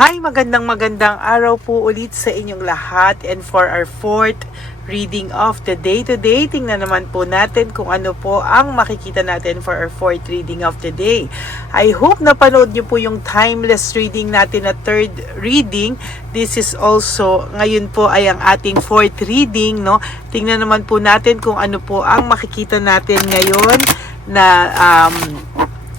Hi, magandang araw po ulit sa inyong lahat, and for our fourth reading of the day today, tingnan naman po natin kung ano po ang makikita natin for our fourth reading of the day. I hope napanood niyo po yung timeless reading natin na third reading. This is also, ngayon po ay ang ating fourth reading, no? Tingnan naman po natin kung ano po ang makikita natin ngayon na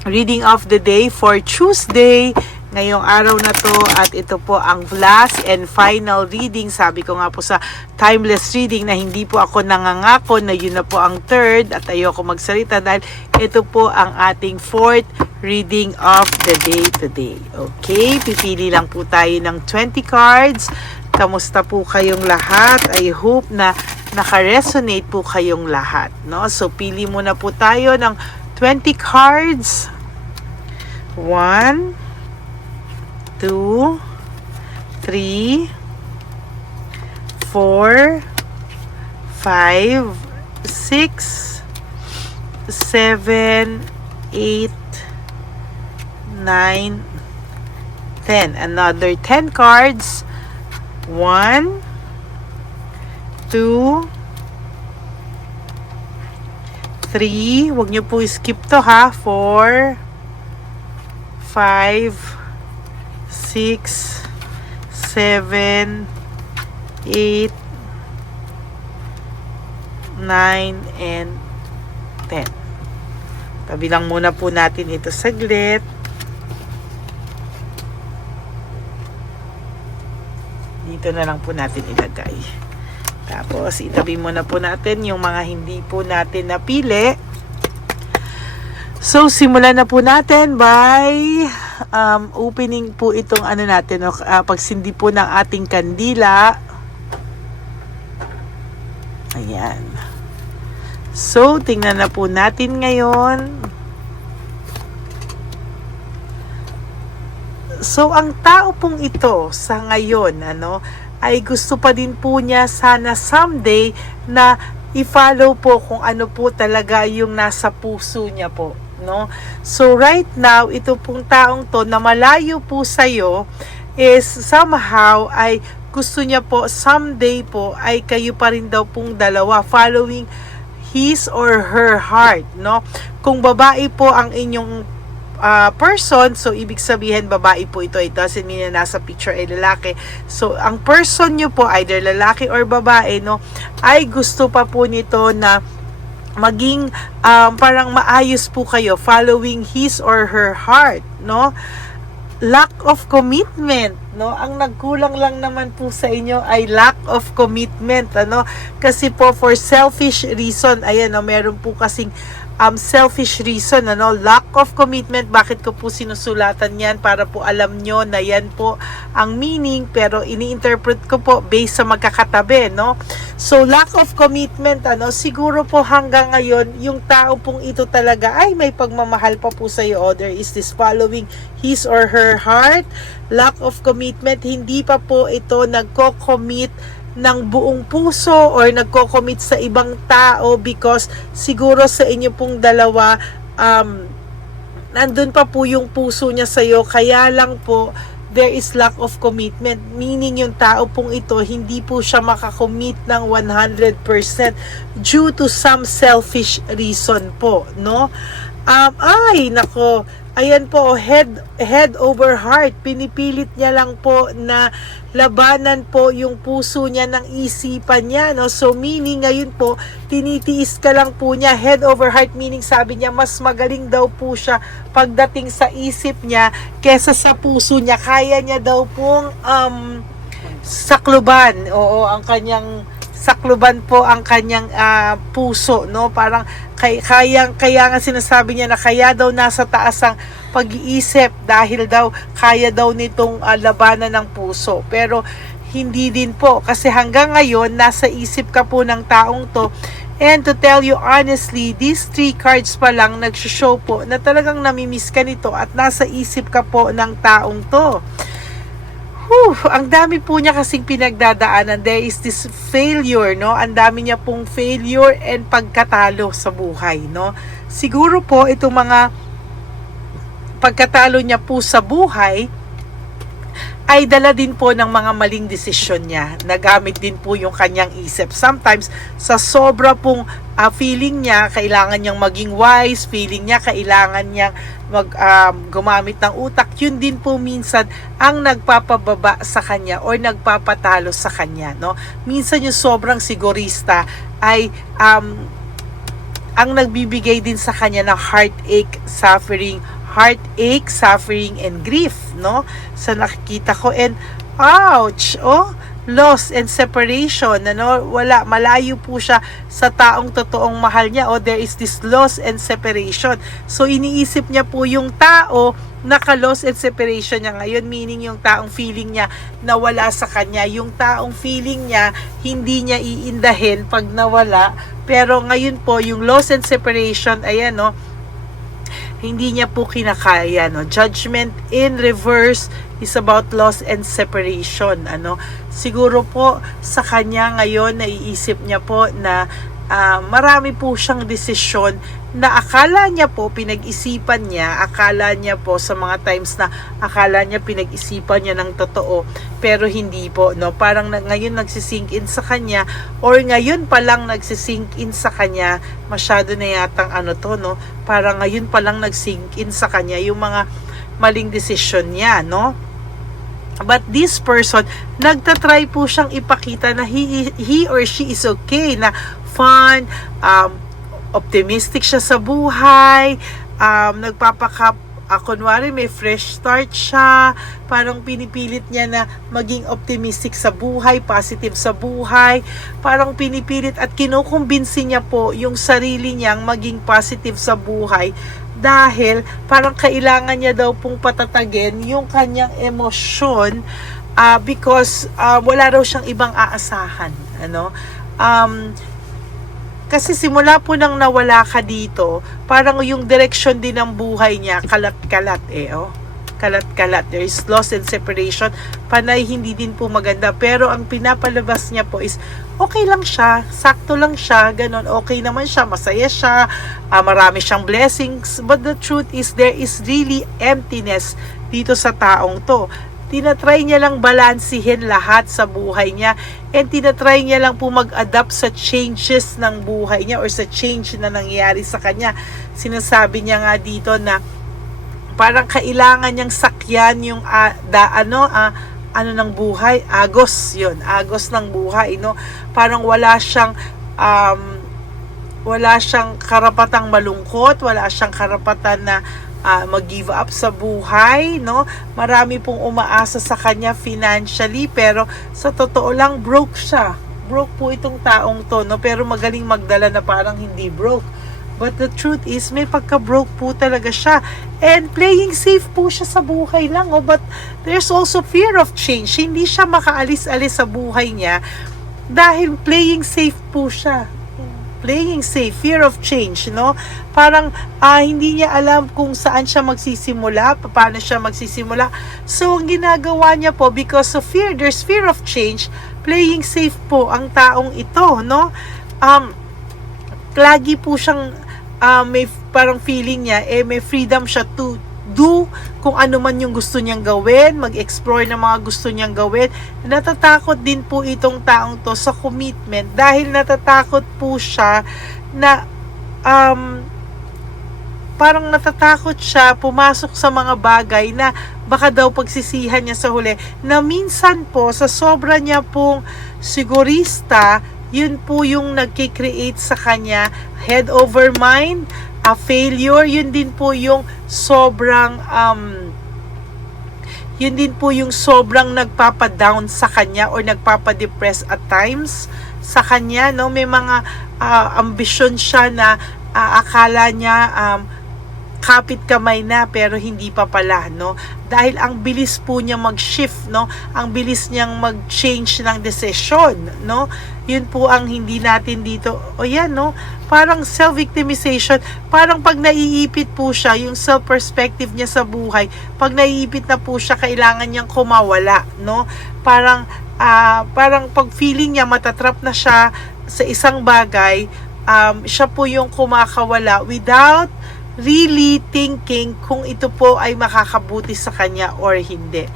reading of the day for Tuesday, ngayong araw na to, at ito po ang last and final reading. Sabi ko nga po sa timeless reading na hindi po ako nangangako na yun na po ang third at ayoko magsalita dahil ito po ang ating fourth reading of the day today. Okay, pipili lang po tayo ng 20 cards. Kamusta po kayong lahat? I hope na naka-resonate po kayong lahat, no? So pili muna po tayo ng 20 cards. 1, 2, 3, 4, 5, 6, 7, 8, 9, 10. Another 10 cards. 1, 2, 3. Huwag niyo po skip to ha. 4, 5, 6, 7, 8, 9, and 10. Tabilang muna po natin ito saglit. Dito na lang po natin ilagay. Tapos itabi muna po natin yung mga hindi po natin napili. So simulan na po natin by opening po itong ano natin, pagsindi po ng ating kandila. Ayan. So tingnan na po natin ngayon. So ang tao pong ito sa ngayon, ay gusto pa din po niya sana someday na i-follow po kung ano po talaga yung nasa puso niya po, no? So right now, ito pong taong to na malayo po sa'yo is somehow ay gusto niya po someday po ay kayo pa rin daw pong dalawa following his or her heart, no? Kung babae po ang inyong person, so ibig sabihin babae po ito. It doesn't mean na nasa picture ay lalaki. So ang person nyo po, either lalaki or babae, no, ay gusto pa po nito na maging parang maayos po kayo following his or her heart, no? Lack of commitment, no? Ang nagkulang lang naman po sa inyo ay lack of commitment, kasi po for selfish reason, ayan, meron po kasing selfish reason, lack of commitment. Bakit ko po sinusulatan yan? Para po alam nyo na yan po ang meaning, pero ini-interpret ko po based sa magkakatabi, no? So lack of commitment, siguro po hanggang ngayon yung tao pong ito talaga ay may pagmamahal pa po sa iyo, or there is this following his or her heart. Lack of commitment, hindi pa po ito nagko-commit ng buong puso or nagko-commit sa ibang tao because siguro sa inyo pong dalawa nandun pa po yung puso niya sa iyo, kaya lang po there is lack of commitment, meaning yung tao pong ito hindi po siya makakommit ng 100% due to some selfish reason po, no? Ay nako, ayan po, head over heart, pinipilit niya lang po na labanan po yung puso niya ng isipan niya, no? So meaning ngayon po tinitiis ka lang po niya, head over heart, meaning sabi niya mas magaling daw po siya pagdating sa isip niya kesa sa puso niya. Kaya niya daw pong sakluban, ang kanyang sakluban po ang kanyang puso, no? Parang kaya nga sinasabi niya na kaya daw nasa taas ang pag-iisip dahil daw kaya daw nitong labanan ng puso. Pero hindi din po, kasi hanggang ngayon nasa isip ka po ng taong to. And to tell you honestly, these 3 cards pa lang nagsho-show po na talagang namimiss ka nito at nasa isip ka po ng taong to. Ang dami po niya kasing pinagdadaanan. There is this failure, no? Ang dami niya pong failure and pagkatalo sa buhay, no? Siguro po itong mga pagkatalo niya po sa buhay ay dala din po ng mga maling desisyon niya. Nagamit din po yung kanyang isip. Sometimes, sa sobra pong feeling niya, kailangan niyang maging wise, feeling niya, kailangan niyang gumamit ng utak. Yun din po minsan ang nagpapababa sa kanya or nagpapatalo sa kanya. No? Minsan yung sobrang sigurista ay ang nagbibigay din sa kanya ng heartache, suffering, and grief, no? Sa nakikita ko, and ouch, loss and separation, ano? Malayo po siya sa taong totoong mahal niya, there is this loss and separation. So, iniisip niya po yung tao naka-loss and separation niya ngayon, meaning yung taong feeling niya nawala sa kanya, yung taong feeling niya hindi niya iindahin pag nawala, pero ngayon po, yung loss and separation, ayan, no? Hindi niya po kinakaya, no? Judgment in reverse is about loss and separation, ano? Siguro po sa kanya ngayon naiisip niya po na marami po siyang desisyon na akala niya po pinag-isipan niya, akala niya po sa mga times na akala niya pinag-isipan niya ng totoo, pero hindi po, no? Parang ngayon nagsisink in sa kanya, or ngayon pa lang nagsisink in sa kanya, masyado na yatang no? Parang ngayon pa lang nagsink in sa kanya yung mga maling desisyon niya, no? But this person, nagtatry po siyang ipakita na he or she is okay, na fun, optimistic siya sa buhay, kunwari may fresh start siya, parang pinipilit niya na maging optimistic sa buhay, positive sa buhay, parang pinipilit at kinukumbinsi niya po yung sarili niyang maging positive sa buhay, dahil parang kailangan niya daw pong patatagin yung kanyang emosyon, because wala raw siyang ibang aasahan, ano? Kasi simula po nang nawala ka dito, parang yung direction din ng buhay niya, kalat-kalat kalat-kalat. There is loss and separation. Panay hindi din po maganda. Pero ang pinapalabas niya po is, okay lang siya, sakto lang siya, ganon. Okay naman siya, masaya siya, marami siyang blessings. But the truth is, there is really emptiness dito sa taong to. Tinatry niya lang balansihin lahat sa buhay niya, and tinatry niya lang po mag-adapt sa changes ng buhay niya or sa change na nangyayari sa kanya. Sinasabi niya nga dito na parang kailangan niyang sakyan yung ng buhay, agos ng buhay, no? Parang wala siyang karapatang malungkot, wala siyang karapatan na mag-give up sa buhay, no? Marami pong umaasa sa kanya financially, pero sa totoo lang broke siya. Broke po itong taong to, no? Pero magaling magdala na parang hindi broke. But the truth is, may pagka-broke po talaga siya. And playing safe po siya sa buhay lang, but there's also fear of change. Hindi siya makaalis-alis sa buhay niya dahil playing safe po siya. Playing safe, fear of change, no? Parang hindi niya alam kung saan siya magsisimula, paano siya magsisimula. So, ang ginagawa niya po, because of fear, there's fear of change, playing safe po ang taong ito, no? Lagi po siyang, may parang feeling niya, may freedom siya to do kung ano man yung gusto niyang gawin, mag-explore ng mga gusto niyang gawin. Natatakot din po itong taong to sa commitment, dahil natatakot po siya na parang natatakot siya pumasok sa mga bagay na baka daw pagsisihan niya sa huli, na minsan po sa sobra niya pong sigurista, yun po yung nagki-create sa kanya head over mind, a failure. Yun din po yung sobrang nagpapa-down sa kanya or nagpapa-depress at times sa kanya, no? May mga ambisyon siya na akala niya kapit kamay na, pero hindi pa pala, no? Dahil ang bilis po niya mag-shift, no? Ang bilis niyang mag-change ng decision, no? Yun po ang hindi natin dito. O yan, no? Parang self-victimization. Parang pag naiipit po siya, yung self-perspective niya sa buhay, pag naiipit na po siya, kailangan niyang kumawala, no? Parang pag feeling niya matatrap na siya sa isang bagay, siya po yung kumakawala without really thinking kung ito po ay makakabuti sa kanya or hindi.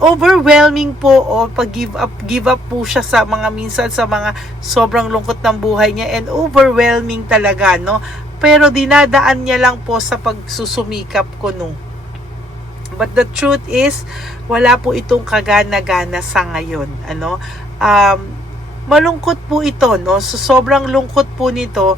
overwhelming po o pag give up po siya sa mga minsan sa mga sobrang lungkot ng buhay niya, and overwhelming talaga, no? Pero dinadaan niya lang po sa pagsusumikap ko, no? But the truth is, wala po itong kagana-gana sa ngayon, ano? Malungkot po ito, no? So, sobrang lungkot po nito,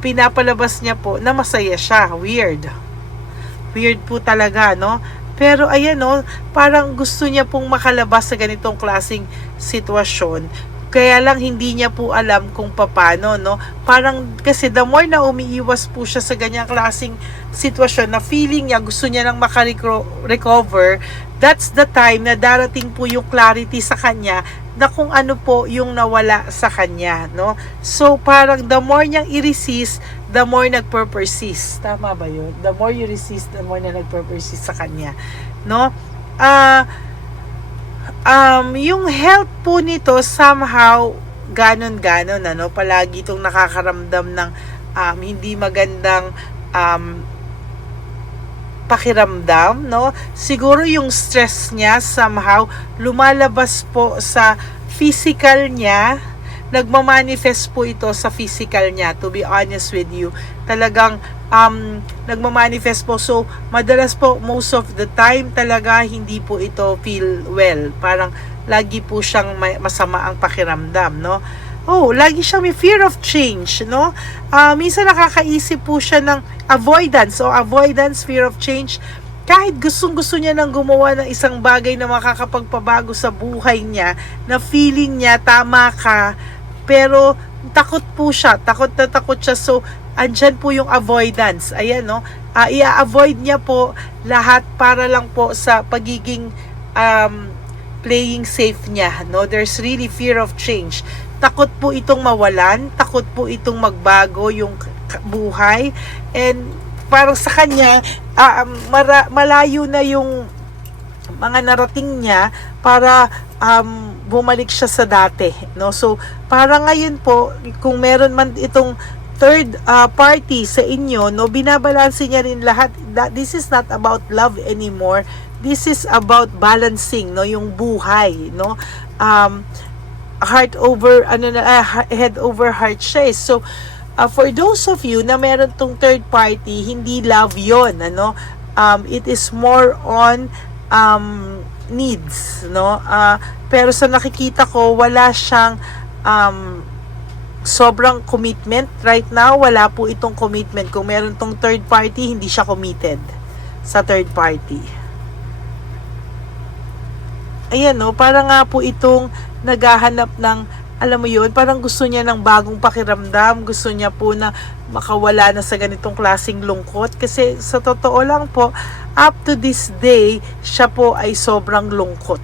pinapalabas niya po na masaya siya. Weird po talaga, no? Pero ayan, no, parang gusto niya pong makalabas sa ganitong klaseng sitwasyon. Kaya lang hindi niya po alam kung paano, no? Parang kasi the more na umiiwas po siya sa ganyang klaseng sitwasyon na feeling niya gusto niya lang makarecover, that's the time na darating po yung clarity sa kanya na kung ano po yung nawala sa kanya, no? So parang the more niyang i-resist, the more nagper-persist. Tama ba yun? The more you resist, the more na nagper-persist sa kanya, no? Yung health po nito somehow ganon-ganon, ano? Palagi itong nakakaramdam ng hindi magandang pakiramdam, no? Siguro yung stress niya somehow lumalabas po sa physical niya. Nagmamanifest po ito sa physical niya, to be honest with you. Talagang nagmamanifest po. So, madalas po, most of the time talaga, hindi po ito feel well. Parang lagi po siyang masama ang pakiramdam, no? Oh, lagi siyang may fear of change, no? Minsan nakakaisip po siya ng avoidance fear of change. Kahit gustong-gusto niya nang gumawa ng isang bagay na makakapagpabago sa buhay niya, na feeling niya tama ka, pero takot po siya, takot na takot siya. So, andyan po yung avoidance. Ayan, no? I-avoid niya po lahat para lang po sa pagiging playing safe niya, no? There's really fear of change. Takot po itong mawalan, takot po itong magbago yung buhay, and parang sa kanya, malayo na yung mga narating niya para bumalik siya sa dati, no? So, parang ngayon po, kung meron man itong third party sa inyo, no, binabalanse niya rin lahat. This is not about love anymore. This is about balancing, no, yung buhay, no? Head over heart siya. So, for those of you na meron tong third party, hindi love yon, ano? It is more on needs, no? Pero sa nakikita ko, wala siyang sobrang commitment right now. Wala po itong commitment. Kung meron tong third party, hindi siya committed sa third party. Ayan, no? Parang nga po itong naghahanap ng, alam mo yun, parang gusto niya ng bagong pakiramdam. Gusto niya po na makawala na sa ganitong klaseng lungkot. Kasi sa totoo lang po, up to this day, siya po ay sobrang lungkot.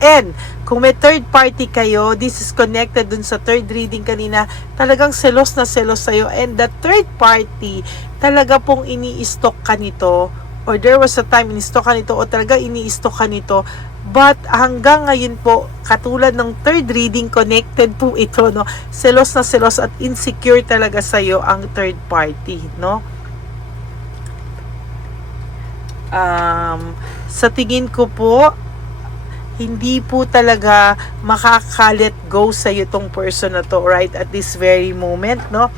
And kung may third party kayo, this is connected dun sa third reading kanina, talagang selos na selos sa'yo. And the third party, talaga pong ini-stock ka nito, or there was a time ini-stock ka nito, o talaga ini-stock ka nito. But hanggang ngayon po, katulad ng third reading, connected po ito, no? Selos na selos at insecure talaga sa'yo ang third party, no? Sa tingin ko po, hindi po talaga makaka-let go sa'yo tong person na to right at this very moment, no?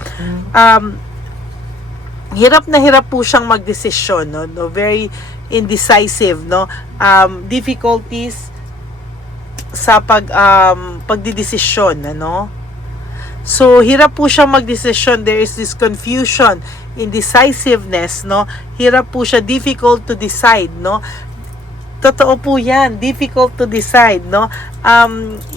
Hirap na hirap po siyang magdesisyon, no? Very indecisive, no? Difficulties sa pagdidesisyon, ano? So, hirap po siyang magdesisyon. There is this confusion, indecisiveness, no? Hirap po siya, difficult to decide, no? Totoo po yan, difficult to decide, no?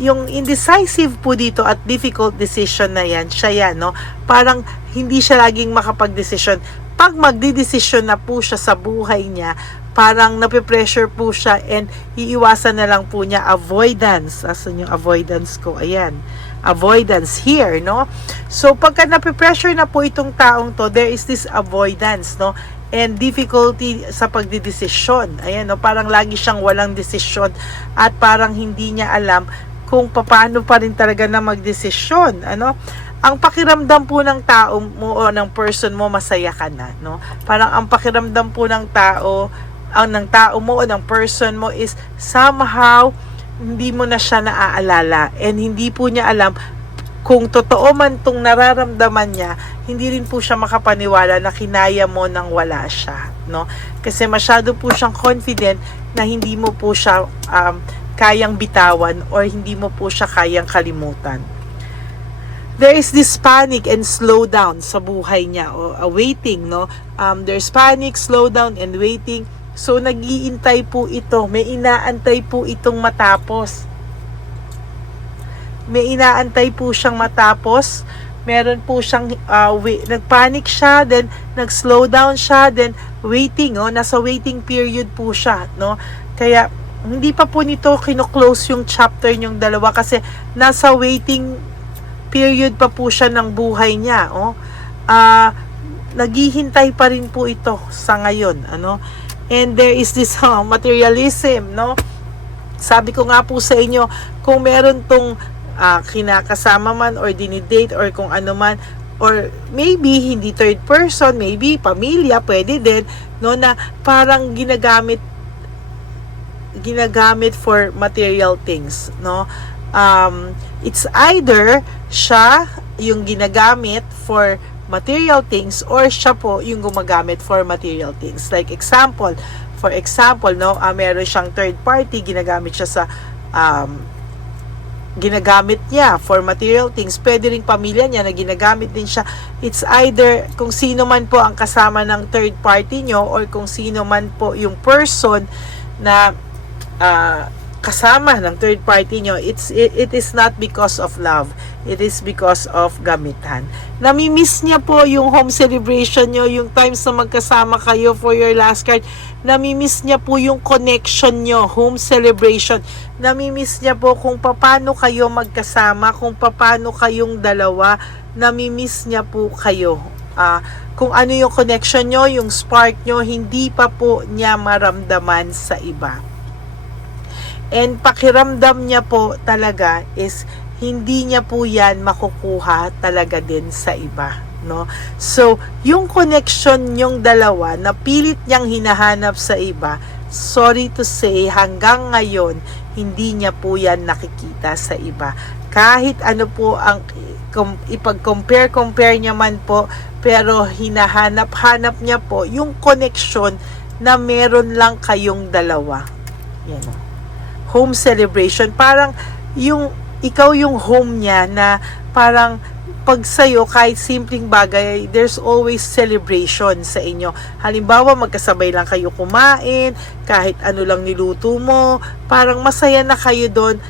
Yung indecisive po dito at difficult decision na yan, siya yan, no? Parang hindi siya laging makapag-desisyon. Pag magdidesisyon na po siya sa buhay niya, parang nape-pressure po siya, and iiwasan na lang po niya avoidance. Asan yung avoidance ko? Ayan. Avoidance here, no? So, pagka nape-pressure na po itong taong to, there is this avoidance, no? And difficulty sa pagdidesisyon. Ayan, no? Parang lagi siyang walang desisyon at parang hindi niya alam kung paano pa rin talaga na magdesisyon, ano? Ang pakiramdam po ng tao mo o ng person mo, masaya ka na, no? Parang ang pakiramdam po ng tao, ng tao mo o ng person mo is somehow hindi mo na siya naaalala and hindi po niya alam kung totoo man tong nararamdaman niya, hindi rin po siya makapaniwala na kinaya mo nang wala siya, no? Kasi masyado po siyang confident na hindi mo po siya kayang bitawan or hindi mo po siya kayang kalimutan. There is this panic and slowdown sa buhay niya o waiting, no? There's panic, slowdown, and waiting. So, nag-iintay po ito. May inaantay po itong matapos. May inaantay po siyang matapos. Meron po siyang, nagpanic siya, then nag-slow down siya, then waiting, oh, nasa waiting period po siya, no? Kaya, hindi pa po nito kino-close yung chapter yung dalawa kasi nasa waiting period pa po siya ng buhay niya, oh. Naghihintay pa rin po ito sa ngayon, ano? And there is this materialism, no? Sabi ko nga po sa inyo, kung meron tong kinakasama man or dinidate or kung ano man, or maybe hindi third person, maybe pamilya, pwede din, no, na parang ginagamit for material things, no? It's either siya yung ginagamit for material things or siya po yung gumagamit for material things. Like for example, no, meron siyang third party, ginagamit siya sa ginagamit niya for material things. Pwede ring pamilya niya na ginagamit din siya. It's either kung sino man po ang kasama ng third party nyo or kung sino man po yung person na kasama ng third party nyo, it is not because of love. It is because of gamitan. Namimiss niya po yung home celebration nyo, yung times na magkasama kayo for your last card. Namimiss niya po yung connection nyo, home celebration. Namimiss niya po kung paano kayo magkasama, kung paano kayong dalawa. Namimiss niya po kayo. Kung ano yung connection nyo, yung spark nyo, hindi pa po niya maramdaman sa iba. And pakiramdam niya po talaga is hindi niya po yan makukuha talaga din sa iba, no? So, yung connection yung dalawa na pilit niyang hinahanap sa iba, sorry to say, hanggang ngayon, hindi niya po yan nakikita sa iba. Kahit ano po ang ipag-compare niya man po, pero hinahanap-hanap niya po yung connection na meron lang kayong dalawa. Yan o. Home celebration, parang ikaw yung home niya na parang pag sa'yo, kahit simpleng bagay, there's always celebration sa inyo. Halimbawa, magkasabay lang kayo kumain, kahit ano lang niluto mo, parang masaya na kayo doon,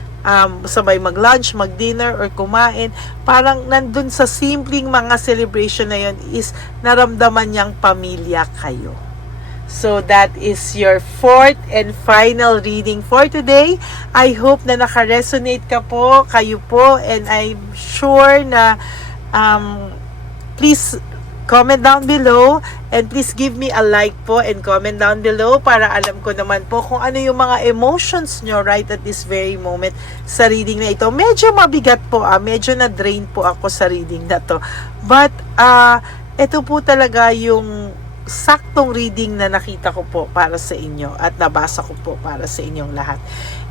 sabay mag-lunch, mag-dinner, or kumain. Parang nandun sa simpleng mga celebration na yun is naramdaman niyang pamilya kayo. So, that is your fourth and final reading for today. I hope na naka-resonate kayo po, and I'm sure na please comment down below, and please give me a like po and comment down below para alam ko naman po kung ano yung mga emotions nyo right at this very moment sa reading na ito. Medyo mabigat po, medyo na-drain po ako sa reading na to. But, ito po talaga yung saktong reading na nakita ko po para sa inyo at nabasa ko po para sa inyong lahat.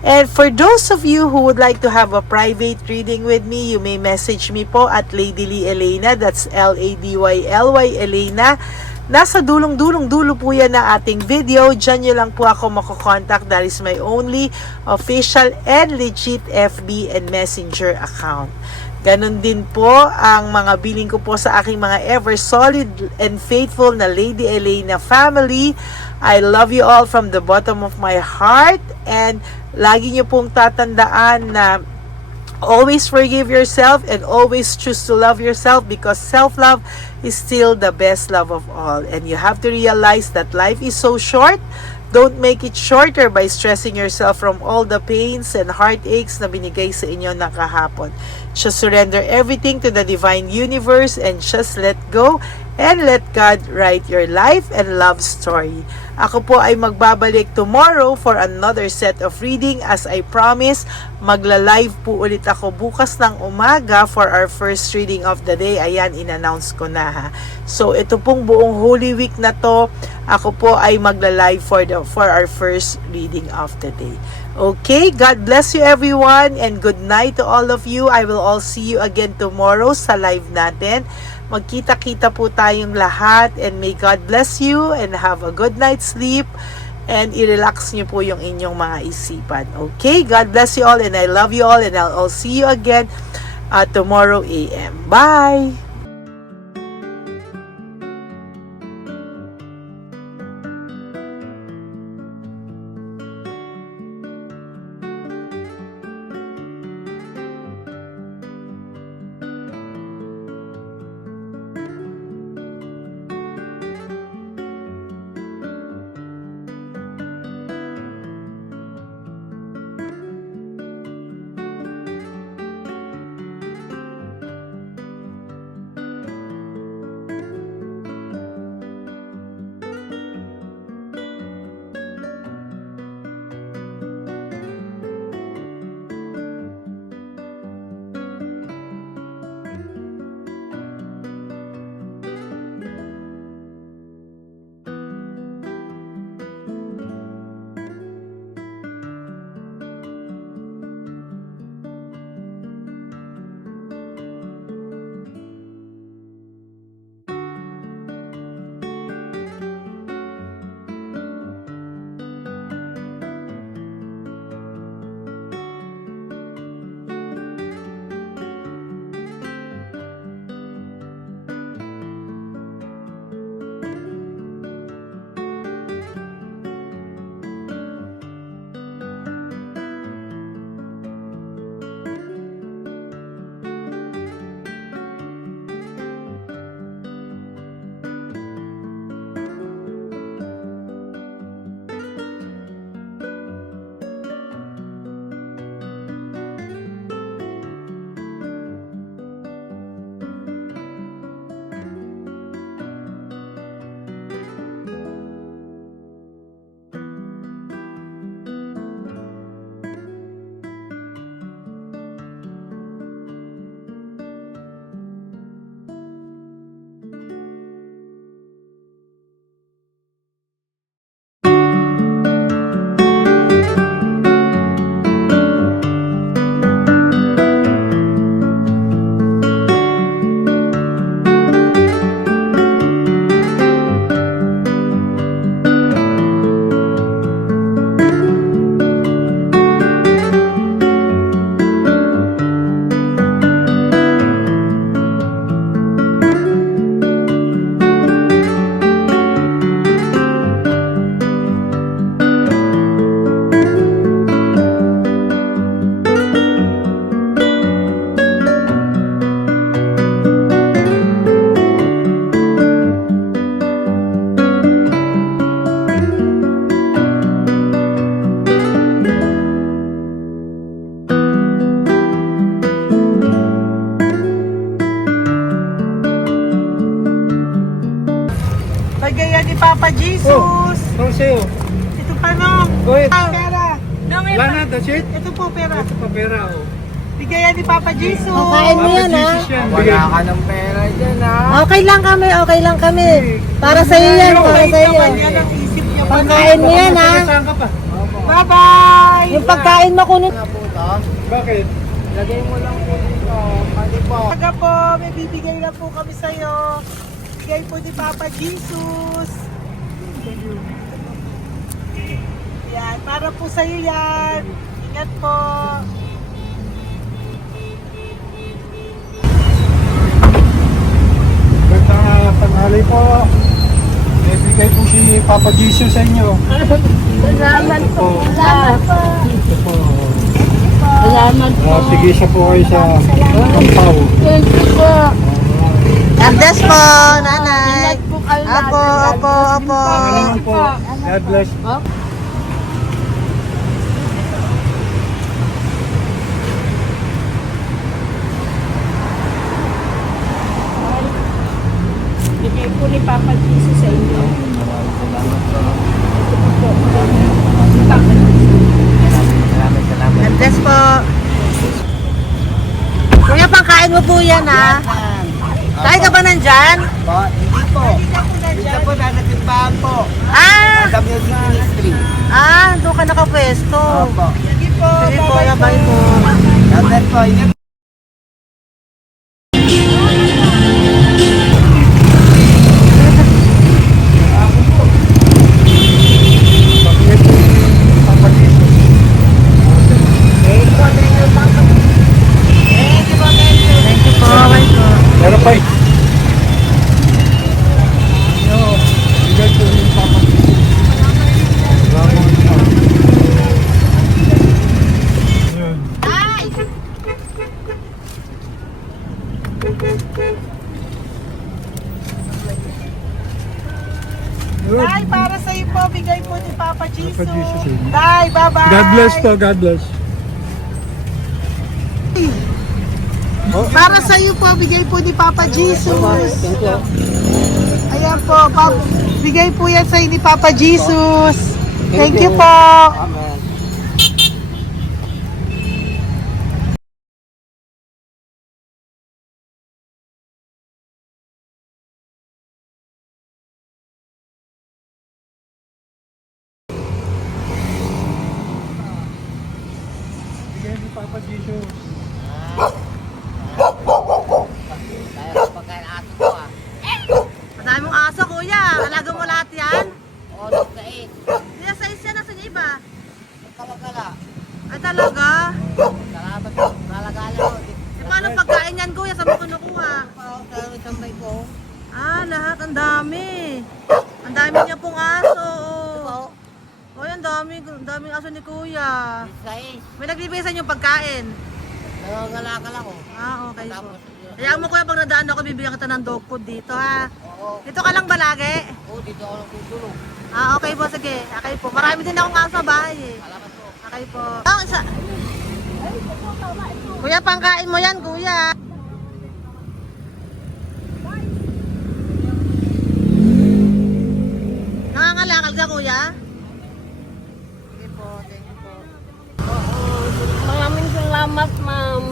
And for those of you who would like to have a private reading with me, you may message me po at Lady Lee Elena. That's LADYLY Elena. Nasa dulo po yan na ating video. Diyan nyo lang po ako makokontak. That is my only official and legit FB and Messenger account. Ganon din po ang mga billing ko po sa aking mga ever solid and faithful na Lady Elena family. I love you all from the bottom of my heart, and lagi nyo pong tatandaan na always forgive yourself and always choose to love yourself, because self-love is still the best love of all. And you have to realize that life is so short. Don't make it shorter by stressing yourself from all the pains and heartaches na binigay sa inyo ng kahapon. Just surrender everything to the divine universe and just let go and let God write your life and love story. Ako po ay magbabalik tomorrow for another set of reading. As I promise, magla-live po ulit ako bukas ng umaga for our first reading of the day. Ayan, in-announce ko na ha. So, ito pong buong Holy Week na to, ako po ay magla-live for our first reading of the day. Okay, God bless you everyone and good night to all of you. I will all see you again tomorrow sa live natin. Magkita-kita po tayong lahat and may God bless you and have a good night's sleep and i-relax nyo po yung inyong mga isipan. Okay, God bless you all and I love you all and I'll see you again tomorrow AM. Bye! Bigay ni Papa Jesus. Sa'yo. Ito pa no. Go ahead. Pera. Wala na, that's it? Ito po pera. Ito pa pera, oh. Bigay ni Papa Jesus. Kain mo yan, ha? Wala ka ng pera dyan, ha? Okay lang kami, okay lang kami. Para sa iyo yan, para sa iyo. Yan ang isip niya. Pagkain mo yan, ha? Saan ka pa? Bye-bye. Yung pagkain mo kunin. Bakit? Lagay mo lang po dito. Pati po. Pagka po, may bibigay lang po kami sa'yo. Bigay po ni Papa Jesus. Yan, para po sa'yo yan. Ingat po. Magandang tanghali po. May bigay po si Papa Jesus sa inyo. Salamat po. Salamat po. Ito po. Salamat po. Sige siya po kayo sa Ampaw. Thank you po. God bless po, nanay. Apo. Salamat po. God bless. Pagkain mo po yan, ha? Tayo ka ba nandyan? Hindi po. Dito po nanatimbahan po. Ah! WC Ministry. Doon ka nakapwesto. Opo. Sige po, bye po. Dapat po, ingat. Thank you po, bye po. Meron pa eh. Bigay po yung Papa Jesus. Yun. Yun. Tay, para sa iyo po, bigay po ni Papa Jesus. Papa Jesus, eh. Tay, bye-bye. God bless po, God bless. Para sa iyo po, bigay po ni Papa Jesus. Ayan po, bigay po yan sa ni Papa Jesus. Thank you po. Amen. Bigay ni Papa Jesus. Madami mong aso, kuya. Alaga mo lahat yan? O, nagkait. Hindi na size yan. Nasaan yung iba? Kalagala. Ay, talaga? Salamat po. Kalagala po. Eh, paano pagkain yan, kuya? Saan mo kinukuha? Sa tambay ko. Lahat. Ang dami. Ang dami niya pong aso. Oy, ang daming aso ni kuya. Sais. May nagbibigay sa inyo pagkain. Nangangalakal ako. Okay po. Tapos, Kaya mo kuya, pag nadaan ako, bibigyan kita ng dog food dito, ha? oo. Dito ka lang ba lagi? Dito ako nagtutulog. Okay po, sige. Okay po. Marami din akong aso sa bahay, eh. Salamat po. Okay po. Isa. Kuya, pangkain mo yan, kuya. Nangangalakal ka, kuya? Sige po, thank you po. Maraming salamat, ma'am.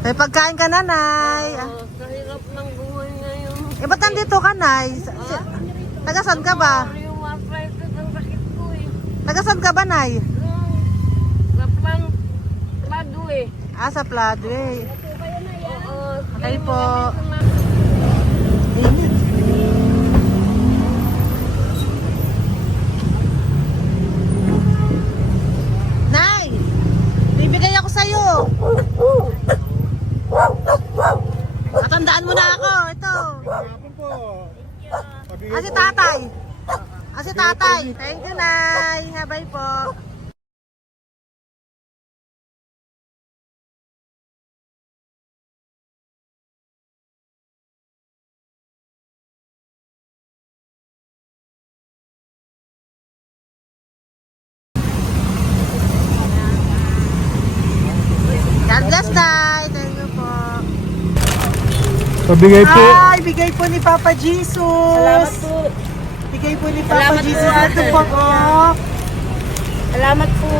May pagkain ka, nanay. Sa hirap ng buhay ngayon. Ba't nandito ka, nay? Tagasan ka ba? Yung arthritis ang sakit ko eh. Tagasan ka ba, nay? Sa plan, lado eh. Sa Pladway. Oo. Okay po. Nay! Bibigay ako sa'yo. Matandaan mo na ako. Ito. Hapon po. Si tatay. Si tatay. Thank you, Nay. Habay po. God bless, Nay. Thank you po. Pabigay po. Ay, bigay po ni Papa Jesus. Salamat po. Bigay po ni Papa Salamat po, Jesus. Ito ate. po, oh. Salamat po.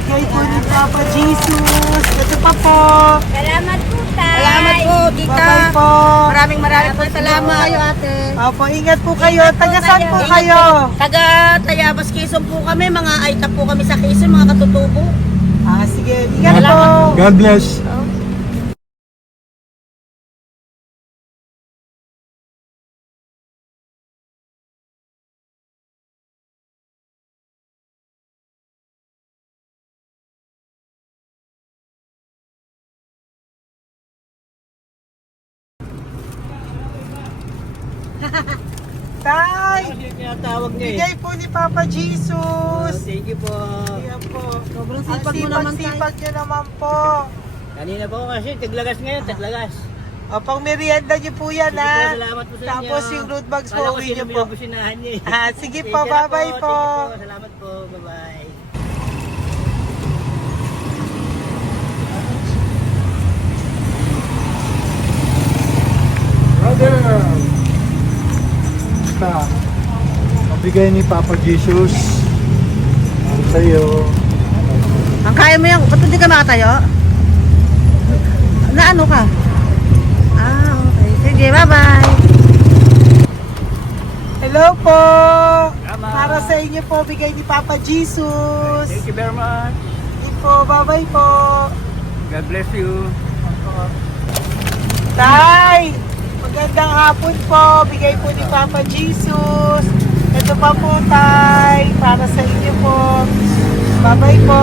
Bigay po ni Papa Jesus. Ito pa po. Salamat po, tay. Salamat po, tita. Bye-bye po. Maraming po salamat. Kayo, ate. Opo, ingat po kayo. Taga saan po kayo? Taga Tayabas, Quezon po kami. Mga aita po kami sa Quezon, mga katutubo. Sige, ingat po. God bless. Tay, Tinatawag niya bigay po ni Papa Jesus. Thank you po. Ayan po. Sobrang Ang sipag mo naman, tay. sipag nyo naman po. Kanina po kasi, taglagas ngayon, taglagas. O, pang merienda nyo po yan, Sige po, ha? salamat po sa inyo. Tapos yung road bags po, Kala ko uwi sino nyo po. binubusinahan niya eh. Sige Sige po, na bye-bye po. Sige po, salamat po. Bye-bye. Brother. Basta. Pabigay ni Papa Jesus. Ang sa'yo. Ang kaya mo yan. Ba't hindi ka makatayo? Na ano ka? Sige, bye-bye. Hello po! Para sa inyo po, bigay ni Papa Jesus. Thank you very much. Hindi po, bye-bye po. God bless you. Tay! Magandang hapon po. Bigay po ni Papa Jesus. Ito pa po, Tay. Para sa inyo po. Bye-bye po.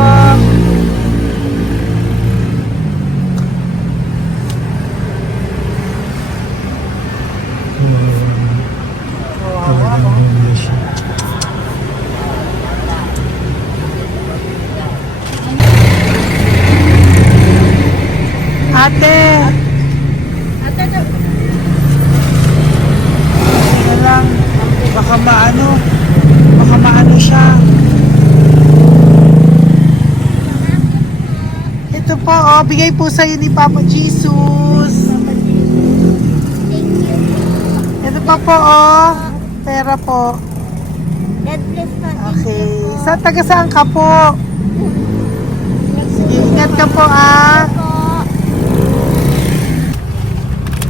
Ate! Ano lang, baka maano siya. Ito po, oh, bigay po sa'yo ni Papa Jesus. Ito pa po, oh, pera po. God bless po. Okay, taga saan ka po? Sige, ingat ka po, ah.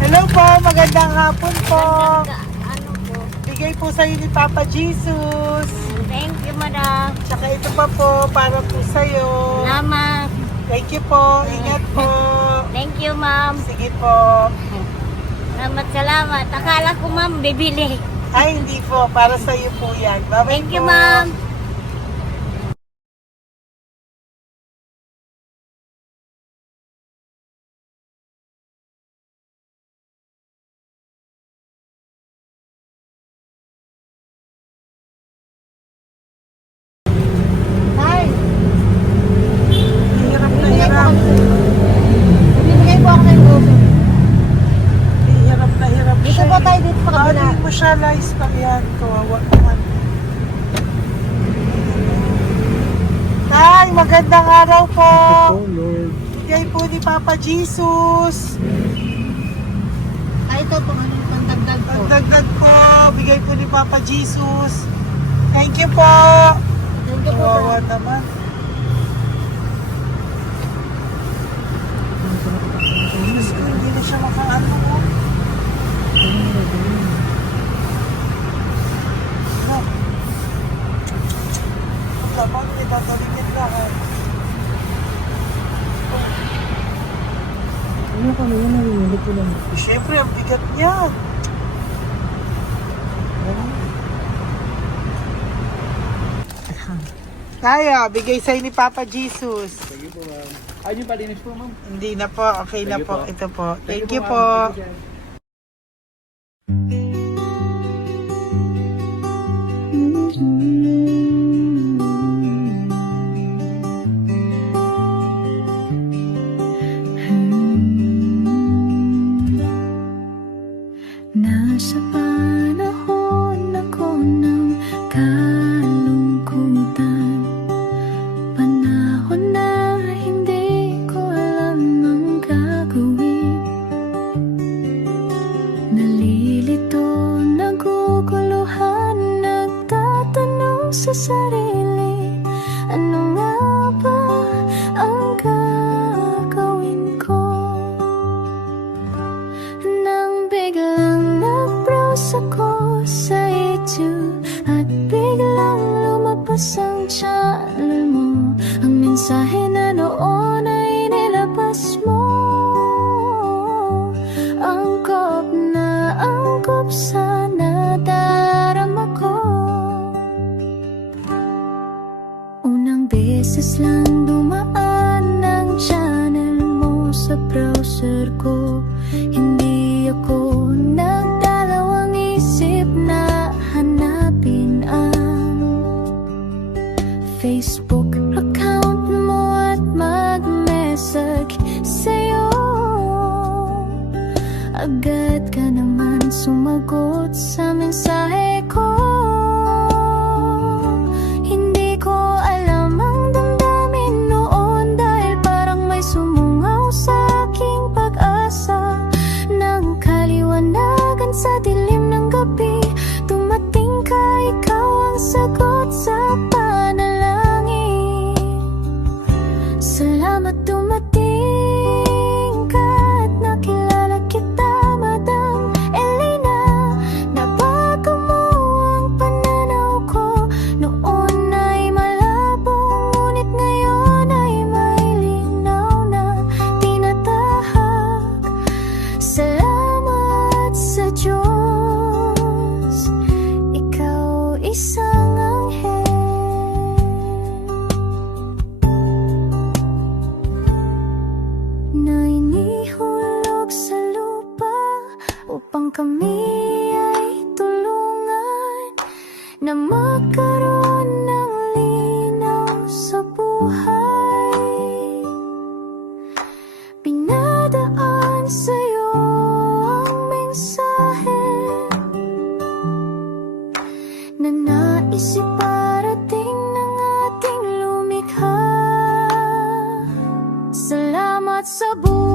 Hello po, magandang hapon po. Ano po? Bigay po sa'yo ni Papa Jesus. Thank you, madam. Tsaka ito pa po, para po sa'yo. Salamat. Thank you po, ingat po. Thank you, ma'am. Sige po. Salamat. Akala ko, ma'am, bibili. Ay, hindi po, para sa'yo po yan. Bye-bye Thank you, po. ma'am. Hirap na hirap. Bibigay po ako ng gusto. Hirap na hirap Dito siya. po tayo, dito pa kabila. Hindi mo siya lies pa yan. Kawawa naman. Tay, magandang araw po. Oh, Lord. Bigay po ni Papa Jesus. Ay, ito po, ano, pangdagdag po. Pagdagdag po, bigay po ni Papa Jesus. Thank you po. Thank you po, Kawawa ma'am. naman. Diyos ko, hindi na siya makaano ko. Pagkabang may tataligin ka ha. Ano ka naman narinig ko lang? Siyempre, ang bigat niyan. Tayo, bigay sa'yo ni Papa Jesus. Sige po, ma'am. Ay, yung palinis po, ma'am. Hindi na po, okay na Sige po. po. Ito po. Thank you ma'am. po. Thank you, sir. Nasa panahon ako ng kalungkutan, panahon na hindi ko alam ang gagawin. Nalilito, naguguluhan, nagtatanong sa sarili, ano nga ba ang gagawin ko? Nang biglang nag-browse ako sa YouTube at biglang lumabas ang channel mo, ang mensahe na noon ay nilabas mo. Angkop sa nadarama ko. Unang beses lang dumaan ang channel mo sa browser ko. Hindi ako nagdalawang isip na hanapin ang Facebook account mo at mag-message sa'yo. Agad ka naman sumagot sa mensahe ko. Hindi ko alam ang damdamin noon dahil parang may sumungaw sa aking pag-asa. Nang kaliwanagan sa dilim ng gabi, dumating ka, ikaw ang sagot sa panalangin. Salamat dumating ka at nakilala kita, madam. Salamat sa buhay.